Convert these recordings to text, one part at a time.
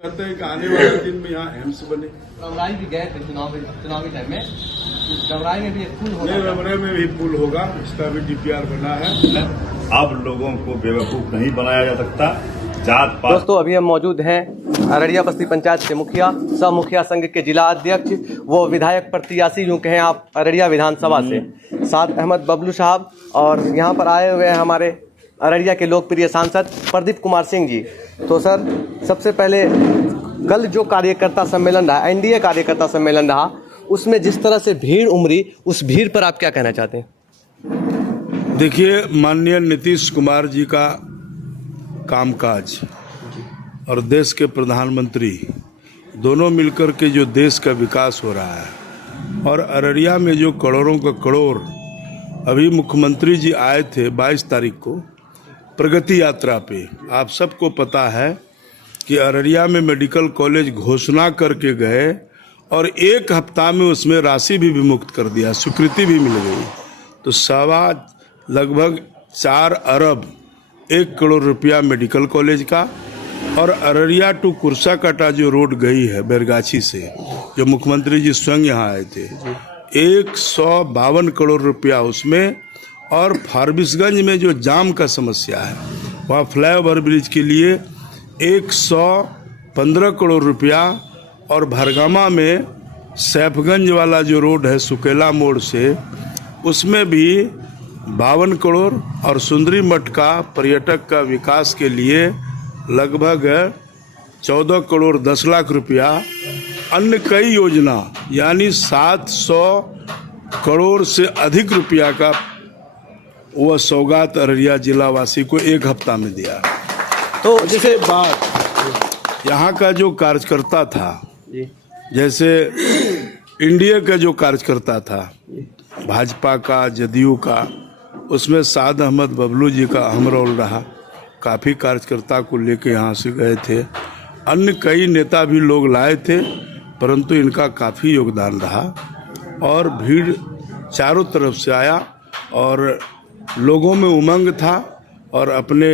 कहते हैं कि आने वाले दिन में यहाँ एम्स बने। रमराई भी गए थे चुनावी टाइम में, रमराई में भी एक पुल होगा। रमराई में भी पुल होगा, इसका भी डीपीआर बना है। अब लोगों को बेवकूफ नहीं बनाया जा सकता। जात पात। दोस्तों अभी हम मौजूद हैं अररिया बस्ती पंचायत के मुखिया सह मुखिया संघ के जिला अध्यक्ष वो विधायक प्रत्याशी यूँ कहें आप अररिया विधानसभा से साद अहमद बबलू साहब, और यहाँ पर आए हुए हैं हमारे अररिया के लोकप्रिय सांसद प्रदीप कुमार सिंह जी। तो सर सबसे पहले कल जो कार्यकर्ता सम्मेलन रहा, एनडीए कार्यकर्ता सम्मेलन रहा, उसमें जिस तरह से भीड़ उमड़ी, उस भीड़ पर आप क्या कहना चाहते हैं? देखिए, माननीय नीतीश कुमार जी का कामकाज और देश के प्रधानमंत्री दोनों मिलकर के जो देश का विकास हो रहा है, और अररिया में जो करोड़ों का करोड़, अभी मुख्यमंत्री जी आए थे 22 तारीख को प्रगति यात्रा पे। आप सबको पता है कि अररिया में मेडिकल कॉलेज घोषणा करके गए और एक हफ्ता में उसमें राशि भी विमुक्त कर दिया, स्वीकृति भी मिल गई। तो लगभग 4 अरब 1 करोड़ रुपया मेडिकल कॉलेज का, और अररिया टू कुर्साकाटा जो रोड गई है बैरगाछी से, जो मुख्यमंत्री जी स्वयं यहाँ आए थे, 152 करोड़ रुपया उसमें। और फारबिसगंज में जो जाम का समस्या है, वहाँ फ्लाईओवर ब्रिज के लिए 115 करोड़ रुपया, और भरगामा में सैफगंज वाला जो रोड है सुकेला मोड़ से, उसमें भी 52 करोड़, और सुंदरी मठ का पर्यटक का विकास के लिए लगभग 14 करोड़ 10 लाख रुपया। अन्य कई योजना यानी 700 करोड़ से अधिक रुपया का वह सौगात अररिया जिला वासी को एक हफ्ता में दिया। तो जैसे बात यहाँ का जो कार्यकर्ता था, जैसे इंडिया का जो कार्यकर्ता था, भाजपा का, जदयू का, उसमें साद अहमद बबलू जी का अहम रोल रहा। काफ़ी कार्यकर्ता को लेके यहाँ से गए थे। अन्य कई नेता भी लोग लाए थे, परंतु इनका काफ़ी योगदान रहा, और भीड़ चारों तरफ से आया, और लोगों में उमंग था। और अपने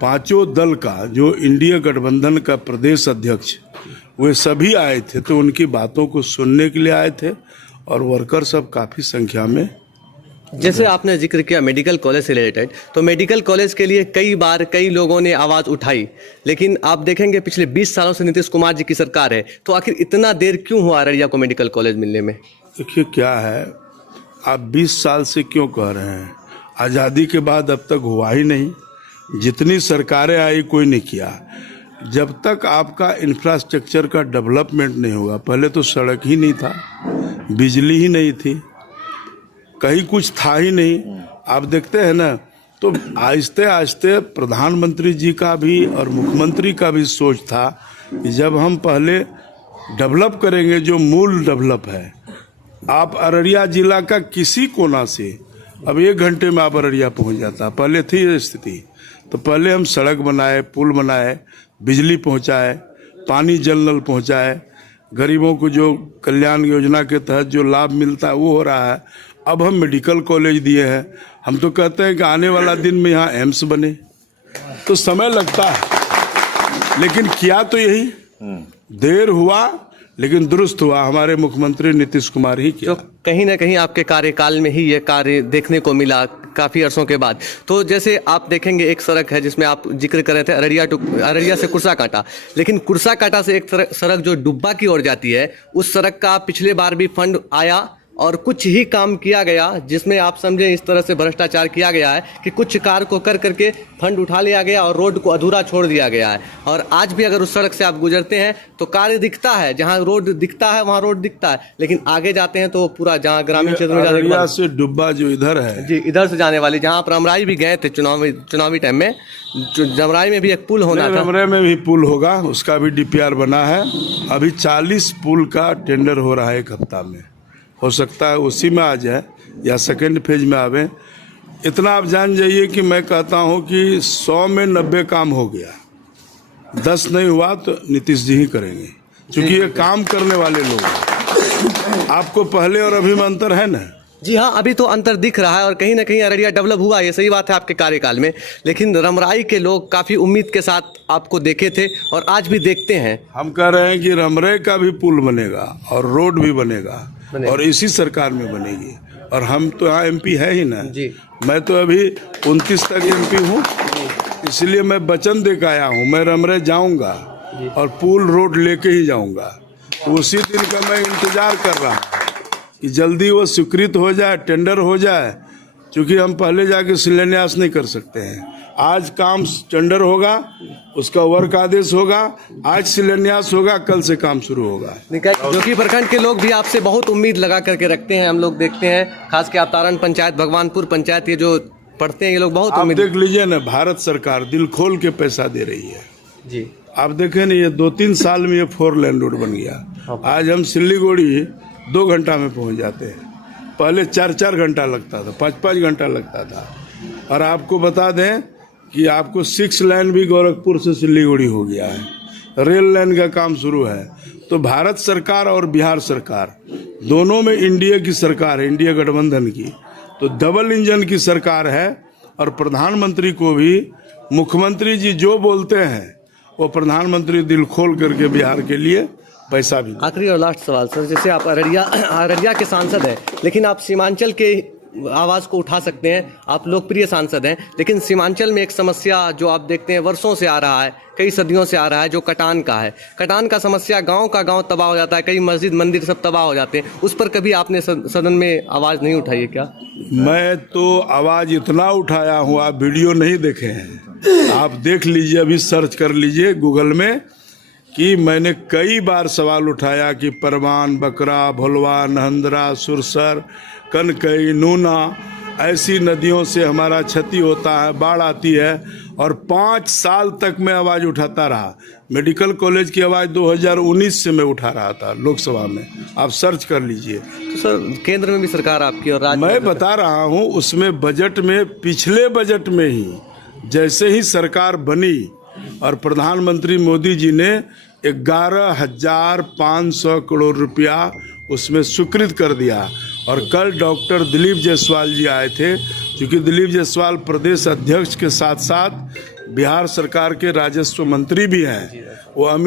पांचों दल का जो इंडिया गठबंधन का प्रदेश अध्यक्ष, वे सभी आए थे। तो उनकी बातों को सुनने के लिए आए थे, और वर्कर सब काफ़ी संख्या में। जैसे आपने जिक्र किया मेडिकल कॉलेज से रिलेटेड, तो मेडिकल कॉलेज के लिए कई बार कई लोगों ने आवाज़ उठाई, लेकिन आप देखेंगे पिछले 20 सालों से नीतीश कुमार जी की सरकार है, तो आखिर इतना देर क्यों हुआ अररिया को मेडिकल कॉलेज मिलने में? देखिए क्या है, आप 20 साल से क्यों कह रहे हैं? आज़ादी के बाद अब तक हुआ ही नहीं। जितनी सरकारें आई कोई नहीं किया। जब तक आपका इंफ्रास्ट्रक्चर का डेवलपमेंट नहीं होगा, पहले तो सड़क ही नहीं था, बिजली ही नहीं थी, कहीं कुछ था ही नहीं। आप देखते हैं ना, तो आहिस्ते आहिस्ते प्रधानमंत्री जी का भी और मुख्यमंत्री का भी सोच था कि जब हम पहले डेवलप करेंगे, जो मूल डेवलप है। आप अररिया जिला का किसी कोना से अब 1 घंटे में आप अररिया पहुंच जाता। पहले थी ये स्थिति। तो पहले हम सड़क बनाए, पुल बनाए, बिजली पहुंचाए, पानी जल नल पहुंचाए, गरीबों को जो कल्याण योजना के तहत जो लाभ मिलता है वो हो रहा है। अब हम मेडिकल कॉलेज दिए हैं। हम तो कहते हैं कि आने वाला दिन में यहाँ एम्स बने। तो समय लगता है, लेकिन किया तो यही, देर हुआ लेकिन दुरुस्त हुआ। हमारे मुख्यमंत्री नीतीश कुमार ही किया। तो कहीं ना कहीं आपके कार्यकाल में ही ये कार्य देखने को मिला काफ़ी अरसों के बाद। तो जैसे आप देखेंगे एक सड़क है जिसमें आप जिक्र कर रहे थे अररिया से कुर्साकाटा, लेकिन कुर्साकाटा से एक सड़क जो डुब्बा की ओर जाती है, उस सड़क का पिछले बार भी फंड आया और कुछ ही काम किया गया, जिसमें आप समझें इस तरह से भ्रष्टाचार किया गया है कि कुछ कार्य को कर करके फंड उठा लिया गया और रोड को अधूरा छोड़ दिया गया है। और आज भी अगर उस सड़क से आप गुजरते हैं तो कार्य दिखता है, जहां रोड दिखता है वहां रोड दिखता है, लेकिन आगे जाते हैं तो पूरा जहां ग्रामीण क्षेत्र में अररिया से डुब्बा जो इधर है जी, इधर से जाने वाली, जहां पर रमराई भी गए थे चुनावी टाइम में, रमराई में भी एक पुल होना था। रमराई में भी पुल होगा, उसका भी डीपीआर बना है। अभी 40 पुल का टेंडर हो रहा है 1 हफ्ता में। हो सकता है उसी में आ जाए या सेकेंड फेज में आवे। इतना आप जान जाइए कि मैं कहता हूं कि 100 में 90 काम हो गया। 10 नहीं हुआ तो नीतीश जी ही करेंगे, क्योंकि ये काम करने वाले लोग हैं। आपको पहले और अभी में अंतर है ना। जी हाँ, अभी तो अंतर दिख रहा है और कहीं ना कहीं अररिया डेवलप हुआ, ये सही बात है आपके कार्यकाल में। लेकिन रमराई के लोग काफ़ी उम्मीद के साथ आपको देखे थे और आज भी देखते हैं। हम कह रहे हैं कि रमराई का भी पुल बनेगा और रोड भी बनेगा और इसी सरकार में बनेगी। और हम तो यहाँ एमपी है ही ना जी। मैं तो अभी 29 तक एमपी हूँ, इसलिए मैं वचन दे के आया हूँ मैं रमराई जाऊँगा और पुल रोड लेके ही जाऊँगा। तो उसी दिन का मैं इंतजार कर रहा हूँ कि जल्दी वो स्वीकृत हो जाए, टेंडर हो जाए, क्योंकि हम पहले जाके शिलान्यास नहीं कर सकते हैं। आज काम टेंडर होगा, उसका वर्क आदेश होगा, आज शिलान्यास होगा, कल से काम शुरू होगा। जोगी प्रखंड के लोग भी आपसे बहुत उम्मीद लगा करके रखते हैं। हम लोग देखते हैं खास के अवतारण पंचायत, भगवानपुर पंचायत, ये जो पढ़ते हैं ये लोग बहुत आप उम्मीद। देख लीजिए ना, भारत सरकार दिल खोल के पैसा दे रही है जी। आप देखें ना, ये 2-3 साल में ये 4 लेन रोड बन गया। आज हम सिल्लीगुड़ी 2 घंटा में पहुंच जाते हैं, पहले 4-4 घंटा लगता था, 5-5 घंटा लगता था। और आपको बता दें कि आपको 6 लेन भी गोरखपुर से सिल्लीगुड़ी हो गया है, रेल लाइन का काम शुरू है। तो भारत सरकार और बिहार सरकार दोनों में इंडिया की सरकार है, इंडिया गठबंधन की, तो डबल इंजन की सरकार है। और प्रधानमंत्री को भी मुख्यमंत्री जी जो बोलते हैं वो प्रधानमंत्री दिल खोल करके बिहार के लिए पैसा भी। आखिरी और लास्ट सवाल सर, जैसे आप अररिया के सांसद हैं, लेकिन आप सीमांचल के आवाज़ को उठा सकते हैं, आप लोकप्रिय सांसद हैं, लेकिन सीमांचल में एक समस्या जो आप देखते हैं वर्षों से आ रहा है, कई सदियों से आ रहा है, जो कटान का है। कटान का समस्या, गांव का गांव तबाह हो जाता है, कई मस्जिद मंदिर सब तबाह हो जाते हैं। उस पर कभी आपने सदन में आवाज़ नहीं उठाई है क्या? मैं तो आवाज़ इतना उठाया हूँ, आप वीडियो नहीं देखे हैं, आप देख लीजिए, अभी सर्च कर लीजिए गूगल में कि मैंने कई बार सवाल उठाया कि परमान, बकरा, भोलवा, नहंदरा, सुरसर, कनकई, नूना, ऐसी नदियों से हमारा क्षति होता है, बाढ़ आती है। और 5 साल तक मैं आवाज़ उठाता रहा। मेडिकल कॉलेज की आवाज़ 2019 से मैं उठा रहा था लोकसभा में, आप सर्च कर लीजिए। तो सर केंद्र में भी सरकार आपकी और राज्य मैं बता रहा हूँ, उसमें बजट में, पिछले बजट में ही जैसे ही सरकार बनी और प्रधानमंत्री मोदी जी ने 11,500 करोड़ रुपया उसमें स्वीकृत कर दिया। और कल डॉक्टर दिलीप जायसवाल जी आए थे, क्योंकि दिलीप जायसवाल प्रदेश अध्यक्ष के साथ साथ बिहार सरकार के राजस्व मंत्री भी हैं, वो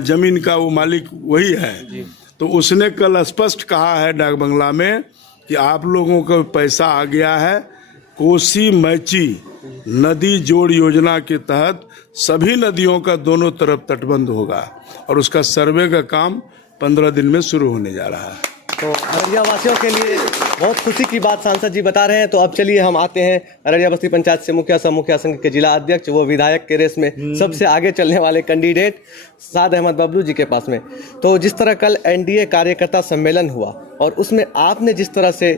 जमीन का वो मालिक वही है। तो उसने कल स्पष्ट कहा है डाक बंगला में कि आप लोगों को पैसा आ गया है। कोसी मैची नदी जोड़ योजना के तहत सभी नदियों का दोनों तरफ तटबंध होगा और उसका सर्वे का काम 15 दिन में शुरू होने जा रहा है। तो अररिया वासियों के लिए बहुत खुशी की बात सांसद जी बता रहे हैं। तो अब चलिए हम आते हैं अररिया बस्ती पंचायत से मुखिया संघ के जिला अध्यक्ष, वो विधायक के रेस में सबसे आगे चलने वाले कैंडिडेट साद अहमद बबलू जी के पास में। तो जिस तरह कल एनडीए कार्यकर्ता सम्मेलन हुआ और उसमें आपने जिस तरह से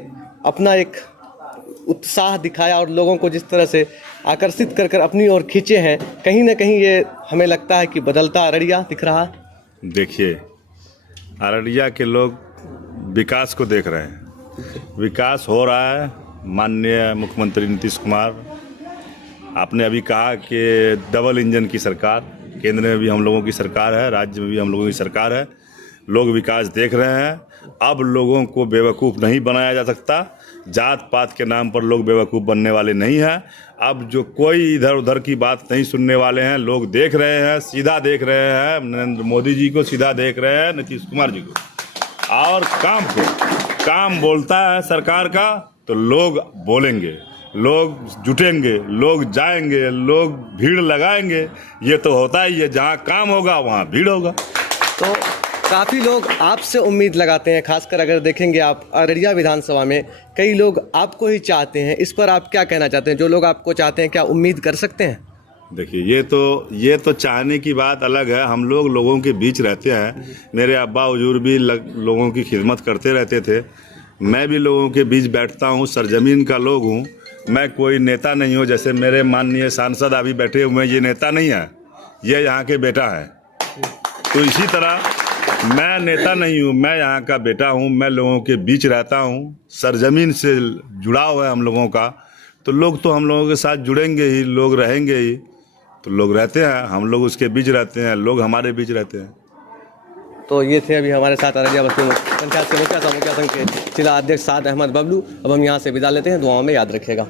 अपना एक उत्साह दिखाया और लोगों को जिस तरह से आकर्षित कर कर अपनी ओर खींचे हैं, कहीं ना कहीं ये हमें लगता है कि बदलता अररिया दिख रहा है। देखिए, अररिया के लोग विकास को देख रहे हैं, विकास हो रहा है। माननीय मुख्यमंत्री नीतीश कुमार, आपने अभी कहा कि डबल इंजन की सरकार, केंद्र में भी हम लोगों की सरकार है, राज्य में भी हम लोगों की सरकार है, लोग विकास देख रहे हैं। अब लोगों को बेवकूफ़ नहीं बनाया जा सकता, जात पात के नाम पर लोग बेवकूफ़ बनने वाले नहीं हैं। अब जो कोई इधर उधर की बात नहीं सुनने वाले हैं, लोग देख रहे हैं, सीधा देख रहे हैं, नरेंद्र मोदी जी को सीधा देख रहे हैं, नीतीश कुमार जी को, और काम को। काम बोलता है सरकार का तो लोग बोलेंगे, लोग जुटेंगे, लोग जाएंगे, लोग भीड़ लगाएंगे। ये तो होता ही है, जहाँ काम होगा वहाँ भीड़ होगा। तो काफ़ी लोग आपसे उम्मीद लगाते हैं, खासकर अगर देखेंगे आप अररिया विधानसभा में कई लोग आपको ही चाहते हैं। इस पर आप क्या कहना चाहते हैं? जो लोग आपको चाहते हैं, क्या उम्मीद कर सकते हैं? देखिए, ये तो चाहने की बात अलग है। हम लोग लोगों के बीच रहते हैं, मेरे अब्बा हुजूर भी लोगों की खिदमत करते रहते थे, मैं भी लोगों के बीच बैठता हूँ, सरजमीन का लोग हूँ। मैं कोई नेता नहीं हूँ, जैसे मेरे माननीय सांसद अभी बैठे हुए हैं, ये नेता नहीं है, ये यहाँ के बेटा है। तो इसी तरह मैं नेता नहीं हूँ, मैं यहाँ का बेटा हूँ, मैं लोगों के बीच रहता हूँ, सरजमीन से जुड़ाव है हम लोगों का। तो लोग तो हम लोगों के साथ जुड़ेंगे ही, लोग रहेंगे ही, तो लोग रहते हैं, हम लोग उसके बीच रहते हैं, लोग हमारे बीच रहते हैं। तो ये थे अभी हमारे साथ अररिया बस्ती में पंचायत समिति मुखिया संघ के जिला अध्यक्ष साद अहमद बबलू। अब हम यहाँ से विदा लेते हैं, दुआओं में याद रखिएगा।